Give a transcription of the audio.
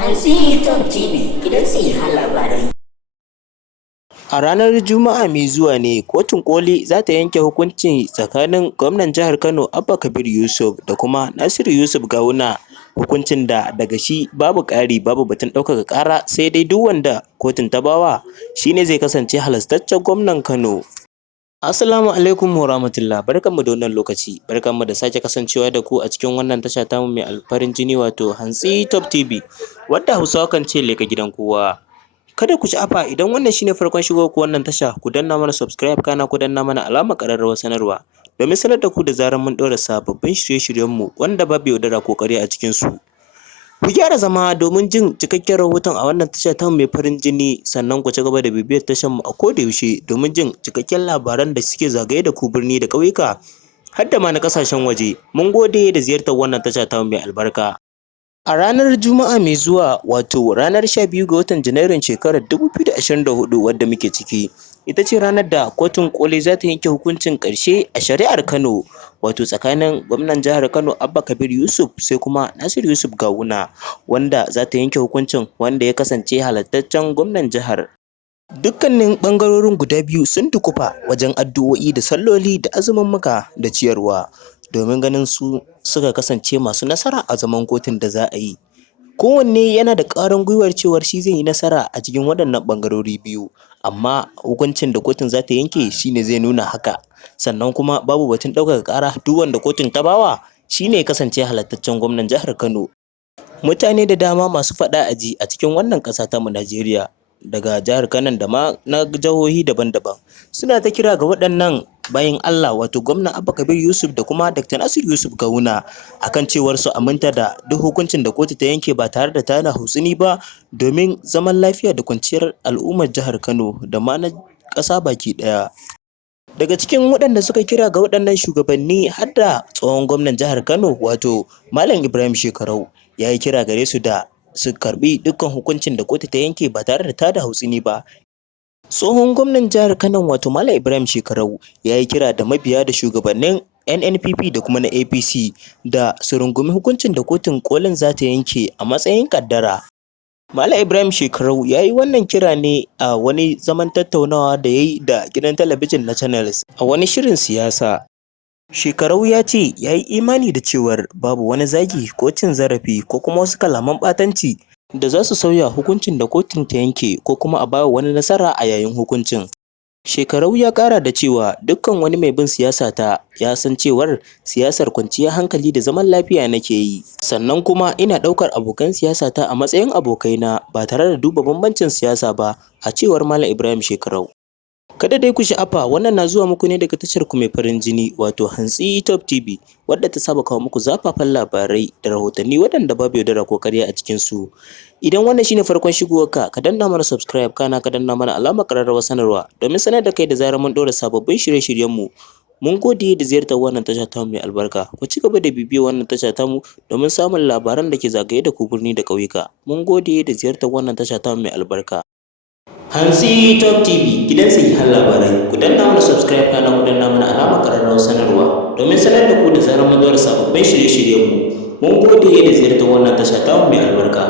Hantsi Top TV gidan sahihan labarai. A ranar Juma'a mai zuwa ne Kotun Ƙoli za ta yanke hukunci tsakanin gwamnan jihar Kano Abba Kabir Yusuf da kuma Nasiru Yusuf Gawuna, hukuncin da daga shi babu ƙari babu batun ɗaukaka ƙara, sai dai duk wanda kotun ta bawa shi ne zai kasance halastaccen gwamnan Kano. Assalamu alaikum wa rahmatullah, barkanmu da wannan lokaci, barkanmu da sake kasancewa da ku a cikin wannan tasha tamu mai alfarin jini wato Hantsi Top TV, wadda Hausawa kan ce leƙa gidan kowa. Kada ku sha'afa idan wannan shine farkon shigowar ku wannan tasha, ku danna mana subscribe kana ku danna mana alamar ƙararrawar sanarwa domin sanar da ku da zarar mun ɗora sababbin shirye-shiryenmu wanda babu yaudara ko ƙarya a cikinsu. Ku gyara zama domin jin cikakken rahoton a wannan tasha ta mai farin jini, sannan ku ci gaba da bibiyar tashar mu a koda yaushe domin jin cikakken labaran da suke zagaye da ku birni da ƙauyuka har da ma na ƙasashen waje. Mun gode da ziyartar wannan tasha ta mai albarka. A ranar Juma'a mai zuwa wato ranar 12 ga watan Janairun shekarar 2024 wadda muke ciki, ita ce ranar da Kotun Ƙoli za ta yanke hukuncin ƙarshe a shari'ar Kano, wato tsakanin gwamnan jihar Kano Abba Kabir Yusuf sai kuma Nasiru Yusuf Gawuna, wanda za ta yanke hukuncin wanda ya kasance halattaccen gwamnan jihar. Dukkanin ɓangarorin guda biyu sun dukufa wajen addu'o'i da salloli da azumummuka da ciyarwa domin ganin su suka kasance masu nasara a zaman kotun da za a yi. Kowanne yana da ƙwarin gwiwar cewar shi zai yi nasara a cikin waɗannan ɓangarori biyu, amma hukuncin da kotun za ta yanke shi ne zai nuna haka. Sannan kuma babu batun ɗaukaka ƙara, duk wanda kotun ta bawa shi ne ya kasance halattaccen gwamnan jihar Kano. Mutane da dama masu faɗa a ji a cikin wannan ƙasa tamu Najeriya, daga jihar Kano da ma na jihohi daban-daban, suna ta kira ga waɗannan bayan Allah wato gwamna Abba Kabir Yusuf da kuma Dr. Nasiru Yusuf Gawuna akan cewar su aminta da duk hukuncin da kotu ta yanke ba tare da tana hautsini ba, domin zaman lafiya da kwanciyar al'ummar jihar Kano da ma na ƙasa baki ɗaya. Daga cikin waɗanda suka kira ga waɗannan shugabanni har da tsohon gwamnan jihar Kano wato Malam Ibrahim Shekarau, ya yi kira gare su da su karɓi dukkan hukuncin da kotu ta yanke ba tare da tada hautsini ba. Tsohon gwamnan jihar Kano wato Malam Ibrahim Shekarau ya yi kira da mabiya da shugabannin NNPP da kuma na APC da su rungumi hukuncin da kotun ƙolin za ta yanke a matsayin ƙaddara. Malam Ibrahim Shekarau ya yi wannan kira ne a wani zaman tattaunawa da ya yi da gidan talabijin na Channels a wani shirin siyasa. Shekarau ya ce ya yi imani da cewar babu wani zagi ko cin zarafi ko kuma wasu kalaman ɓatanci da za su sauya hukuncin da kotun ta yanke ko kuma a bawa wani nasara a yayin hukuncin. Shekarau ya ƙara da cewa dukkan wani mai bin siyasa ta ya san cewar siyasar kwanciyar hankali da zaman lafiya nake yi, sannan kuma ina ɗaukar abokan siyasa ta a matsayin abokaina ba tare da duba bambancin siyasa ba, a cewar Malam Ibrahim Shekarau. Kada dai ku sha'afa, wannan na zuwa muku ne daga tashar ku mai farin jini wato Hantsi Top TV, wadda ta saba kawo muku zafafan labarai da rahotanni waɗanda babu yaudara ko ƙarya a cikin su. Idan wannan shine farkon shigowarka, ka danna mana subscribe kana ka danna mana alamar ƙararrawar sanarwa domin sanar da kai da zarar mun ɗora sababbin shirye-shiryenmu. Mun gode da ziyartar wannan tasha tamu mai albarka. Ku ci gaba da bibiyar wannan tasha tamu domin samun labaran da ke zagaye da ku birni da ƙauyuka. Mun gode da ziyartar wannan tasha tamu mai albarka. Hantsi Top TV gidan sahihan labarai. Ku danna mana subscribe kana ku danna mana alamar ƙararrawar sanarwa domin sanar da ku da zarar mun ɗora sababbin shirye-shiryenmu. Mun gode da ziyartar wannan tasha tamu mai albarka.